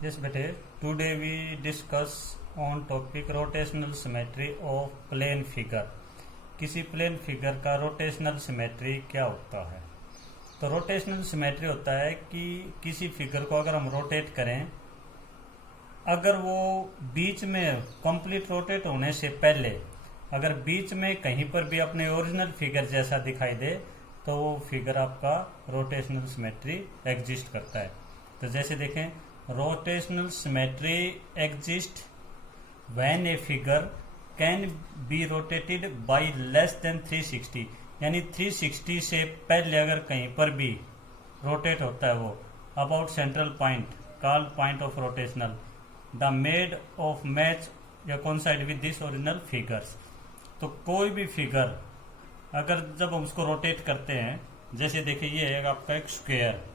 Yes, बेटे, today we discuss on topic rotational symmetry of plane figure. किसी plane figure का rotational symmetry क्या होता है? तो रोटेशनल सिमेट्री होता है कि किसी फिगर को अगर हम रोटेट करें, अगर वो बीच में कंप्लीट रोटेट होने से पहले अगर बीच में कहीं पर भी अपने ओरिजिनल फिगर जैसा दिखाई दे तो वो फिगर आपका रोटेशनल सिमेट्री एग्जिस्ट करता है। तो जैसे देखें, rotational symmetry exist when a figure can be rotated bye less than 360, यानी 360 से पहले अगर कहीं पर भी रोटेट होता है वो about central point called point of rotational the made of match या coincide with this original figures. तो कोई भी फिगर अगर जब हम उसको रोटेट करते हैं, जैसे देखिए ये है आपका एक स्क्वायर,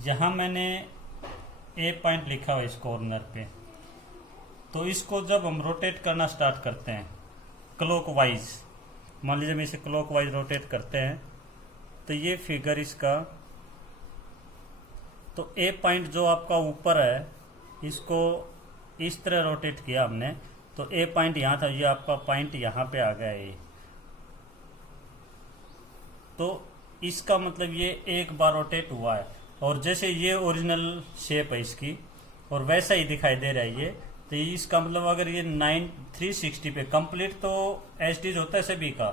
यहाँ मैंने ए पॉइंट लिखा हुआ इस कॉर्नर पे, तो इसको जब हम रोटेट करना स्टार्ट करते हैं क्लॉकवाइज, मान लीजिए हम इसे क्लॉकवाइज रोटेट करते हैं तो ये फिगर इसका, तो ए पॉइंट जो आपका ऊपर है इसको इस तरह रोटेट किया हमने, तो ए पॉइंट यहाँ था, ये आपका पॉइंट यहाँ पे आ गया ये, तो इसका मतलब ये एक बार रोटेट हुआ है। और जैसे ये ओरिजिनल शेप है इसकी और वैसा ही दिखाई दे रहा है ये, तो इसका मतलब अगर ये 360 पे कंप्लीट, तो एच होता है सभी का,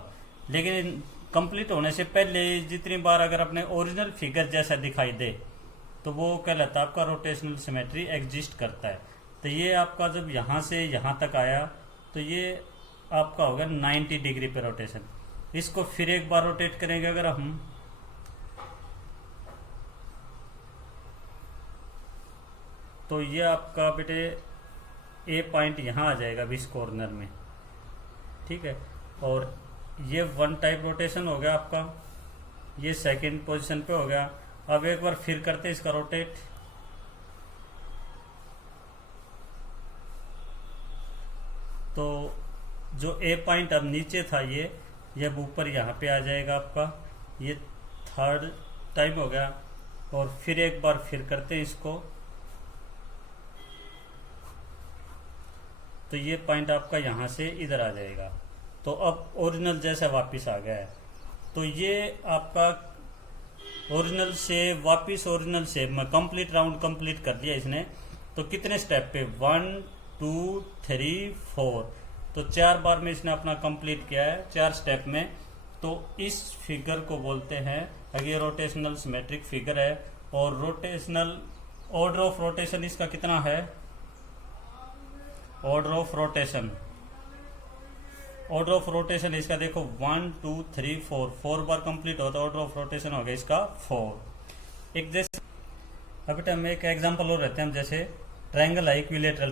लेकिन कंप्लीट होने से पहले जितनी बार अगर अपने ओरिजिनल फिगर जैसा दिखाई दे तो वो कहलाता है आपका रोटेशनल सिमेट्री एग्जिस्ट करता है। तो ये आपका जब यहाँ से यहाँ तक आया तो ये आपका होगा 90 डिग्री पे रोटेशन। इसको फिर एक बार रोटेट करेंगे अगर हम, तो ये आपका बेटे ए पॉइंट यहाँ आ जाएगा इस कॉर्नर में, ठीक है। और ये वन टाइप रोटेशन हो गया आपका, ये सेकंड पोजीशन पे हो गया। अब एक बार फिर करते हैं इसका रोटेट, तो जो ए पॉइंट अब नीचे था ये अब ऊपर यहाँ पे आ जाएगा आपका, ये थर्ड टाइम हो गया। और फिर एक बार फिर करते हैं इसको, तो ये पॉइंट आपका यहाँ से इधर आ जाएगा, तो अब ओरिजिनल जैसा वापस आ गया है। तो ये आपका ओरिजिनल से वापस ओरिजिनल से कंप्लीट राउंड कंप्लीट कर दिया इसने। तो कितने स्टेप पे, 1 2 3 4, तो 4 बार में इसने अपना कंप्लीट किया है, 4 स्टेप में। तो इस फिगर को बोलते हैं, अगर ये रोटेशनल सिमेट्रिक फिगर है और रोटेशनल ऑर्डर ऑफ रोटेशन इसका कितना है, ऑर्डर ऑफ रोटेशन इसका देखो 1 2 3 4 बार कंप्लीट होता है, ऑर्डर ऑफ रोटेशन हो गया इसका 4। एक जैसे अब बेटा हम एक एग्जांपल और रहते हैं, जैसे ट्रायंगल है, इक्विलेटरल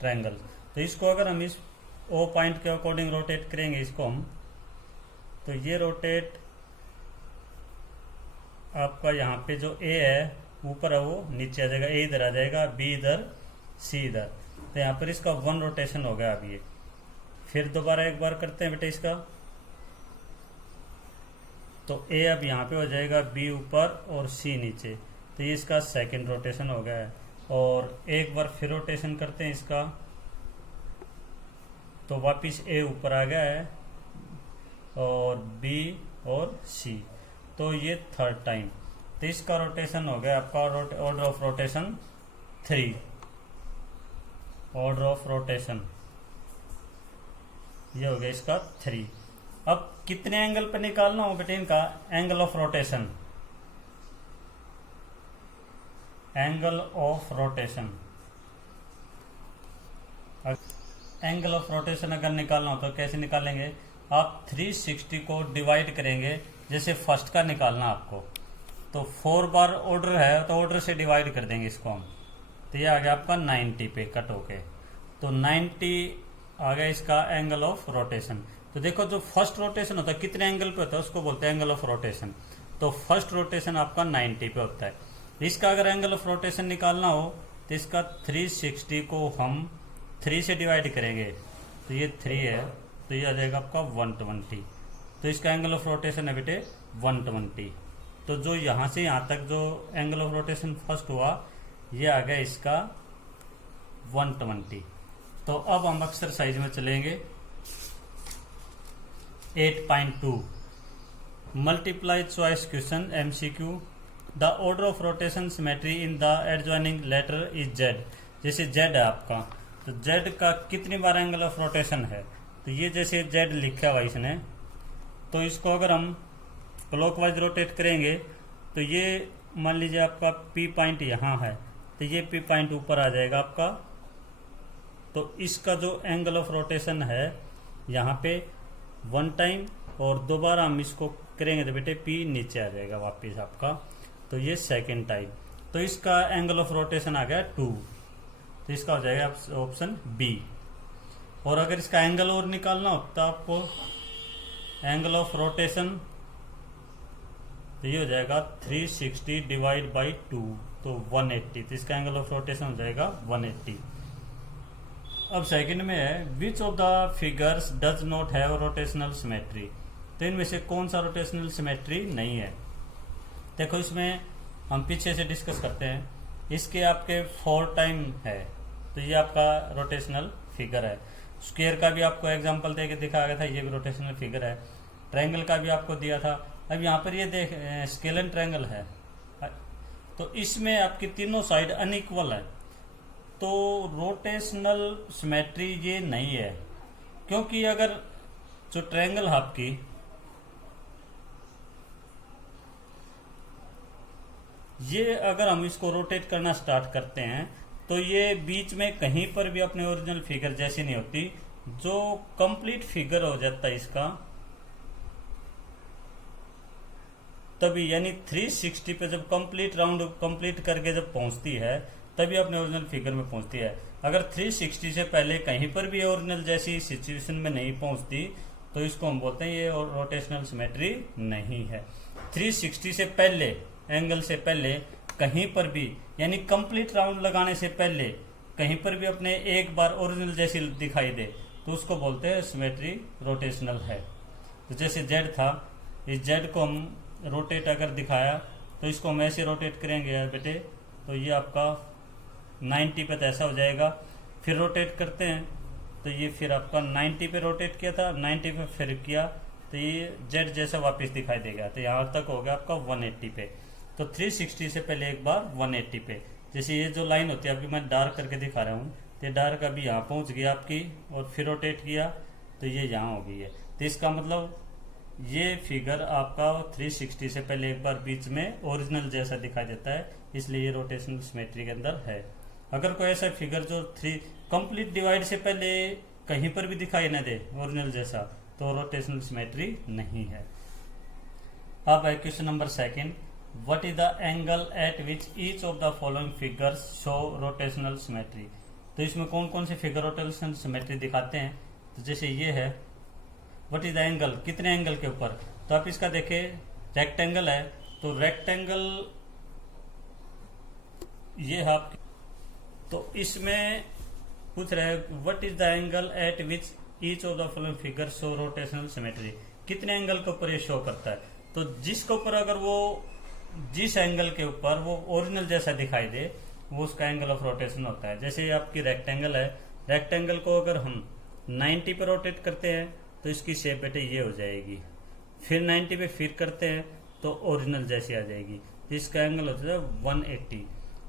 ट्रायंगल। तो इसको अगर हम इस ओ पॉइंट के अकॉर्डिंग रोटेट करेंगे इसको हम, तो ये रोटेट आपका यहाँ पे जो ए है ऊपर है वो नीचे आ जाएगा, ए इधर आ जाएगा, बी इधर, सी इधर। तो यहाँ पर इसका 1 रोटेशन हो गया। अब ये फिर दोबारा एक बार करते हैं बेटे इसका, तो ए अब यहाँ पे हो जाएगा, बी ऊपर और सी नीचे, तो ये इसका सेकंड रोटेशन हो गया है। और एक बार फिर रोटेशन करते हैं इसका, तो वापिस ए ऊपर आ गया है और बी और सी, तो ये थर्ड टाइम। तो इसका रोटेशन हो गया आपका order of rotation 3, order of rotation ये हो गया इसका 3। अब कितने एंगल पे निकालना हो बेटे इनका angle of rotation, angle of rotation अगर निकालना हो तो कैसे निकालेंगे, आप 360 को डिवाइड करेंगे, जैसे फर्स्ट का निकालना आपको, तो 4 बार ऑर्डर है तो ऑर्डर से डिवाइड कर देंगे इसको हम, तो ये आ गया आपका 90 पे कट होके, तो 90 आ गया इसका एंगल ऑफ रोटेशन। तो देखो जो फर्स्ट रोटेशन होता है कितने एंगल पे होता है उसको बोलते हैं एंगल ऑफ रोटेशन, तो फर्स्ट रोटेशन आपका 90 पे होता है। इसका अगर एंगल ऑफ रोटेशन निकालना हो तो इसका 360 को हम 3 से डिवाइड करेंगे, तो ये 3 है, तो ये आ जाएगा आपका 120। तो इसका एंगल ऑफ रोटेशन है बेटे 120। तो जो यहां से यहां तक जो एंगल ऑफ रोटेशन फर्स्ट हुआ ये आ गया इसका 120। तो अब हम एक्सरसाइज में चलेंगे 8.2 multiply choice question MCQ। The order of rotation symmetry in the adjoining letter is Z. जैसे जेड है आपका, तो जेड का कितनी बार एंगल ऑफ रोटेशन है, तो ये जैसे जेड लिखा हुआ इसने, तो इसको अगर हम क्लॉकवाइज रोटेट करेंगे तो ये मान लीजिए आपका P पॉइंट यहाँ है, तो ये P पॉइंट ऊपर आ जाएगा आपका। तो इसका जो एंगल ऑफ रोटेशन है यहाँ पे 1 टाइम, और दोबारा हम इसको करेंगे तो बेटे P नीचे आ जाएगा वापस आपका, तो ये सेकेंड टाइम। तो इसका एंगल ऑफ रोटेशन आ गया 2, तो इसका हो जाएगा ऑप्शन बी। और अगर इसका एंगल और निकालना होता आपको एंगल ऑफ रोटेशन, तो ये हो जाएगा 360 डिवाइड बाई 2, तो 180। तो इसका एंगल ऑफ रोटेशन हो जाएगा 180। अब सेकंड में है which of the figures does not have rotational symmetry. तो इनमें से कौन सा रोटेशनल सिमेट्री नहीं है। देखो इसमें हम पीछे से डिस्कस करते हैं, इसके आपके 4 टाइम है, तो ये आपका रोटेशनल फिगर है। स्क्वायर का भी आपको एग्जांपल देके दिखाया गया था, ये भी रोटेशनल फिगर है। ट्रायंगल का भी आपको दिया था। अब यहाँ पर ये देख स्केलन ट्रायंगल है, तो इसमें आपकी तीनों साइड अनइक्वल है, तो रोटेशनल सिमेट्री ये नहीं है। क्योंकि अगर जो ट्रायंगल है आपकी, ये अगर हम इसको रोटेट करना स्टार्ट करते हैं तो ये बीच में कहीं पर भी अपने ओरिजिनल फिगर जैसी नहीं होती, जो कंप्लीट फिगर हो जाता है इसका तभी, यानी 360 पे जब कंप्लीट राउंड कंप्लीट करके जब पहुंचती है तभी अपने ओरिजिनल फिगर में पहुंचती है। अगर 360 से पहले कहीं पर भी ओरिजिनल जैसी सिचुएशन में नहीं पहुंचती तो इसको हम बोलते हैं ये रोटेशनल सिमेट्री नहीं है। 360 से पहले, एंगल से पहले कहीं पर भी, यानी कंप्लीट राउंड लगाने से पहले कहीं पर भी अपने एक बार ओरिजिनल जैसी दिखाई दे तो उसको बोलते हैं सिमेट्री रोटेशनल है। तो जैसे जेड था, इस जेड को हम रोटेट अगर दिखाया तो इसको हम ऐसे रोटेट करेंगे बेटे, तो ये आपका 90 पे तो ऐसा हो जाएगा। फिर रोटेट करते हैं तो ये फिर आपका 90 पे रोटेट किया था, 90 पे फिर किया तो ये जेड जैसा वापस दिखाई देगा। तो यहाँ तक हो गया आपका 180 पे। तो 360 से पहले एक बार 180 पे। जैसे ये जो लाइन होती है, अभी मैं डार्क करके दिखा रहा हूँ, तो डार्क अभी यहाँ पहुँच गया आपकी, और फिर रोटेट किया तो ये यहाँ हो गई है। तो इसका मतलब ये फिगर आपका 360 से पहले एक बार बीच में ओरिजिनल जैसा दिखाई देता है, इसलिए ये रोटेशनल सिमेट्री के अंदर है। अगर कोई ऐसा फिगर जो 3 कंप्लीट डिवाइड से पहले कहीं पर भी दिखाई न दे ओरिजिनल जैसा, तो रोटेशनल सिमेट्री नहीं है। अब है question number 2, what is the angle eight which each of the following figures show rotational symmetry. तो इसमें कौन कौन से फिगर रोटेशनल सिमेट्री दिखाते हैं। तो जैसे ये है व्हाट इज द एंगल, कितने एंगल के ऊपर, तो आप इसका देखें रेक्टेंगल है, तो रेक्टेंगल ये है आपकी, तो इसमें पूछ रहे हैं what is the angle eight which each of the following figure show rotational symmetry, कितने एंगल के ऊपर ये शो करता है। तो जिसके ऊपर अगर वो जिस एंगल के ऊपर वो ओरिजिनल जैसा दिखाई दे वो उसका एंगल ऑफ रोटेशन होता है। जैसे ये आपकी रेक्टेंगल है, रेक्टेंगल को अगर हम 90 पे रोटेट करते हैं तो इसकी शेप बेटे ये हो जाएगी, फिर 90 पे फिर करते हैं तो ओरिजिनल जैसी आ जाएगी, इसका एंगल होता है 180।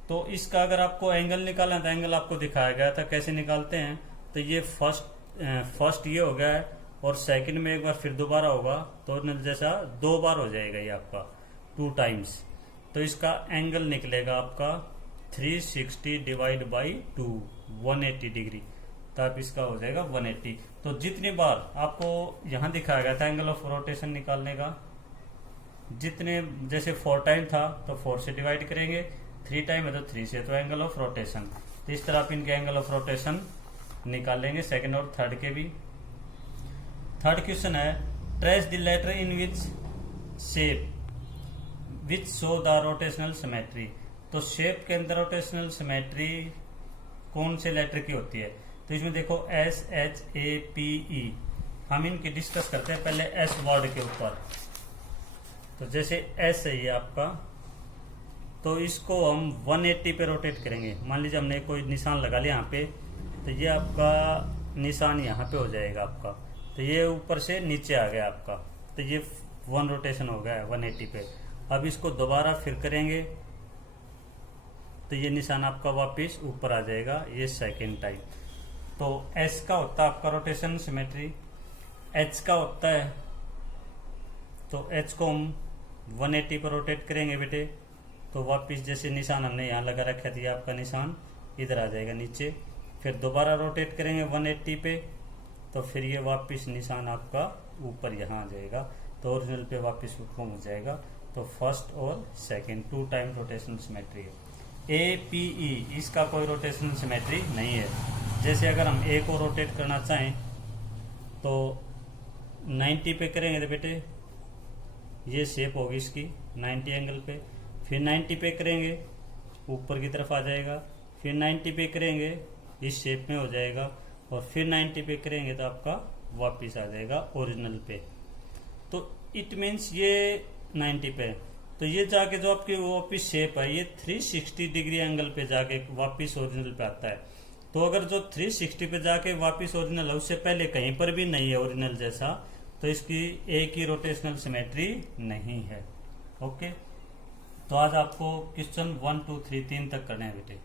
तो इसका अगर आपको एंगल निकालना है तो एंगल आपको दिखाया गया था, कैसे निकालते हैं। तो ये फर्स्ट ये हो गया है, और सेकंड में एक बार फिर दोबारा होगा तो ओरिजिनल जैसा 2 बार हो जाएगा ये आपका 2 टाइम्स। तो इसका एंगल निकलेगा आपका 360 डिवाइड बाई 2, 180 डिग्री। तो आप इसका हो जाएगा 180। तो जितनी बार आपको यहाँ दिखाया गया था एंगल ऑफ रोटेशन निकालने का, जितने जैसे 4 टाइम था तो 4 से डिवाइड करेंगे, 3 टाइम है तो 3 से, तो एंगल ऑफ रोटेशन। तो इस तरह आप इनके एंगल ऑफ रोटेशन निकाल लेंगे, सेकंड और थर्ड के भी। थर्ड क्वेश्चन है trace the letter in which shape which show the rotational symmetry. तो शेप के अंदर रोटेशनल सिमेट्री कौन से लेटर की होती है। तो इसमें देखो SHAPE, हम इनकी डिस्कस करते हैं पहले एस वर्ड के ऊपर। तो जैसे एस है ये आपका, तो इसको हम 180 पे रोटेट करेंगे। मान लीजिए हमने कोई निशान लगा लिया यहाँ पे, तो ये आपका निशान यहाँ पे हो जाएगा आपका, तो ये ऊपर से नीचे आ गया आपका, तो ये 1 रोटेशन हो गया है 180 पे। अब इसको दोबारा फिर करेंगे तो ये निशान आपका वापस ऊपर आ जाएगा, ये सेकेंड टाइम। तो एस का होता है आपका रोटेशन सिमेट्री, एच का होता है, तो एच को हम 180 पर रोटेट करेंगे बेटे, तो वापस जैसे निशान हमने यहाँ लगा रखा था, आपका निशान इधर आ जाएगा नीचे। फिर दोबारा रोटेट करेंगे 180 पे, तो फिर ये वापस निशान आपका ऊपर यहाँ आ जाएगा, तो ओरिजिनल पे वापस घूम हो जाएगा। तो फर्स्ट और सेकंड 2 टाइम रोटेशनल सिमेट्री है। ए पी ई इसका कोई रोटेशनल सिमेट्री नहीं है। जैसे अगर हम ए को रोटेट करना चाहें तो 90 पे करेंगे तो बेटे ये शेप होगी इसकी 90 एंगल पे, फिर 90 पे करेंगे ऊपर की तरफ आ जाएगा, फिर 90 पे करेंगे इस शेप में हो जाएगा, और फिर 90 पे करेंगे तो आपका वापस आ जाएगा ओरिजिनल पे। तो इट मीन्स ये 90 पे, तो ये जाके जो आपकी वापिस शेप है ये 360 डिग्री एंगल पे जाके वापिस ओरिजिनल पे आता है। तो अगर जो 360 पे जाके वापिस ओरिजिनल है उससे पहले कहीं पर भी नहीं है ओरिजिनल जैसा, तो इसकी एक ही रोटेशनल सिमेट्री नहीं है। ओके, तो आज आपको क्वेश्चन 1 2 3 3 तक करने हैं बेटे।